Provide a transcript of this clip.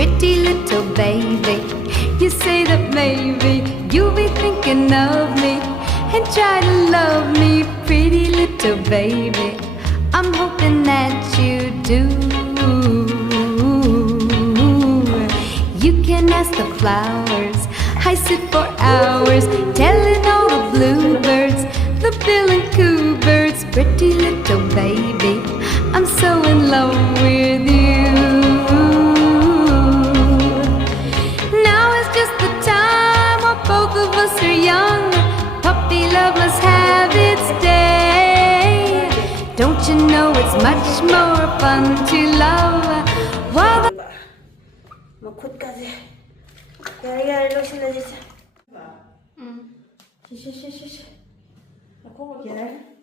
pretty little baby. You say that maybe you'll be thinking of me and try to love me, pretty little baby. I'm hoping that you do. You can ask the flowers, I sit for hours telling all the bluebirds, the bill and coo birds, pretty little baby, I'm so in love with you. Now is just the time while both of us are young. Puppy love must have its day. Don't you know it's much more fun to love while the 뭐 콧까지 야야로 신나지자. 시시시시시. 나 코골 기다려.